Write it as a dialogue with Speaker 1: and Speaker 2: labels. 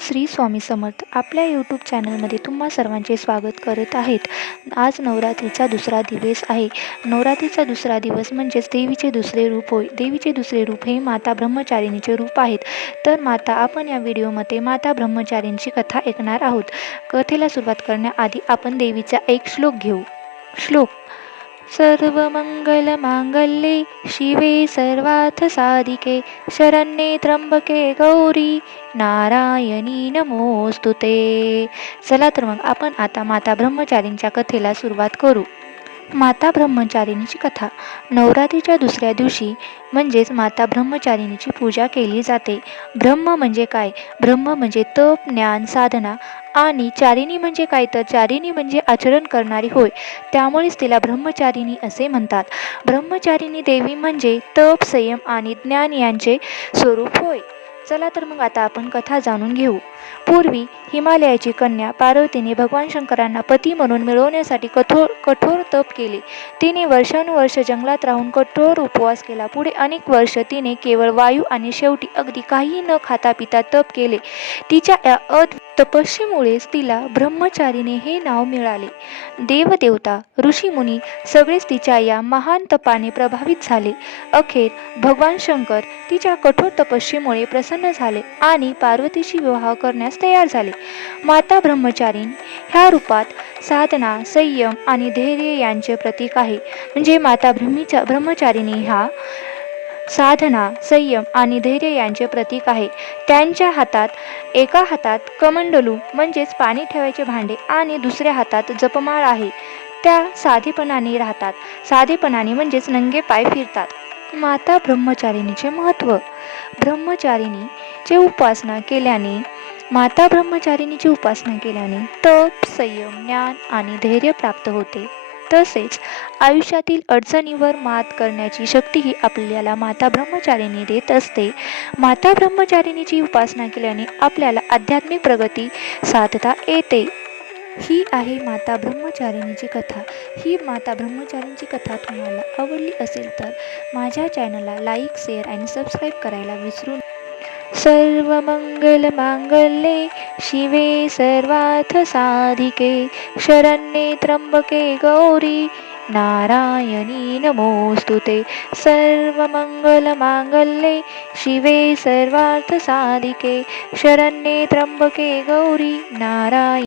Speaker 1: श्री स्वामी समर्थ आपल्या यूट्यूब चॅनलमध्ये तुम्हा सर्वांचे स्वागत करत आहेत. आज नवरात्रीचा दुसरा दिवस आहे. नवरात्रीचा दुसरा दिवस म्हणजेच देवीचे दुसरे रूप होय. देवीचे दुसरे रूप हे माता ब्रह्मचारिणीचे रूप आहेत. तर माता आपण या व्हिडिओमध्ये माता ब्रह्मचारिणीची कथा ऐकणार आहोत. कथेला सुरुवात करण्याआधी आपण देवीचा एक श्लोक घेऊ. श्लोक सर्वमंगलमांगल्ये शिवे सर्वार्थ साधिके शरण्ये त्र्यंबके गौरी नारायणी नमोस्तुते चला तर मग आपण आता माता ब्रह्मचारींच्या कथेला सुरुवात करू. माता ब्रह्मचारिणीची कथा. नवरात्रीच्या दुसऱ्या दिवशी म्हणजेच माता ब्रह्मचारिणीची पूजा केली जाते. ब्रह्म म्हणजे काय? ब्रह्म म्हणजे तप ज्ञान साधना. आणि चारिणी म्हणजे काय? तर चारिणी म्हणजे आचरण करणारी होय. त्यामुळेच तिला ब्रह्मचारिणी असे म्हणतात. ब्रह्मचारिणी देवी म्हणजे तप संयम आणि ज्ञान यांचे स्वरूप होय. चला तर मग आता आपण कथा जाणून घेऊ. पूर्वी हिमालयाची कन्या पार्वतीने भगवान शंकरांना पती म्हणून मिळवण्यासाठी कठोर कठोर तप केले. तिने वर्षानुवर्ष जंगलात राहून कठोर उपवास केला. पुढे अनेक वर्ष तिने केवळ वायू आणि शेवटी अगदी काही न खाता पिता तप केले. तिच्या या अद तपस्येमुळेच तिला ब्रह्मचारीने हे नाव मिळाले. देवदेवता ऋषीमुनी सगळेच तिच्या या महान तपाने प्रभावित झाले. अखेर भगवान शंकर तिच्या कठोर तपस्येमुळे प्रसन्न झाले आणि पार्वतीशी विवाह करण्यास तयार झाले. माता ब्रह्मचारी ह्या रूपात साधना संयम आणि धैर्य यांचे प्रतीक आहे. म्हणजे माता ब्रह्मीचा ब्रह्मचारिणी हा साधना संयम आणि धैर्य यांचे प्रतीक आहे. त्यांच्या हातात एका हातात कमंडलू म्हणजेच पाणी ठेवायचे भांडे आणि दुसऱ्या हातात जपमाळ आहे. त्या साधेपणाने राहतात. साधेपणाने म्हणजेच नंगे पाय फिरतात. माता ब्रह्मचारिणीचे महत्त्व. ब्रह्मचारिणीचे उपासना केल्याने माता ब्रह्मचारिणीची उपासना केल्याने तप संयम ज्ञान आणि धैर्य प्राप्त होते. तसेच आयुष्यातील अडचणीवर मात करण्याची शक्तीही आपल्याला माता ब्रह्मचारिणी देत असते. माता ब्रह्मचारिणीची उपासना केल्याने आपल्याला आध्यात्मिक प्रगती साधता येते. ही आहे माता ब्रह्मचारिणीची कथा. ही माता ब्रह्मचारिणीची कथा तुम्हाला आवडली असेल तर माझ्या चॅनलला लाईक शेअर आणि सबस्क्राईब करायला विसरू नका. सर्वमंगलमांगल्ये शिवे सर्वार्थ साधिके शरण्ये त्र्यंबके गौरी नारायणी नमोस्तुते सर्वमंगलमांगल्ये शिवे सर्वार्थ साधिके शरण्ये त्र्यंबके गौरी नारायण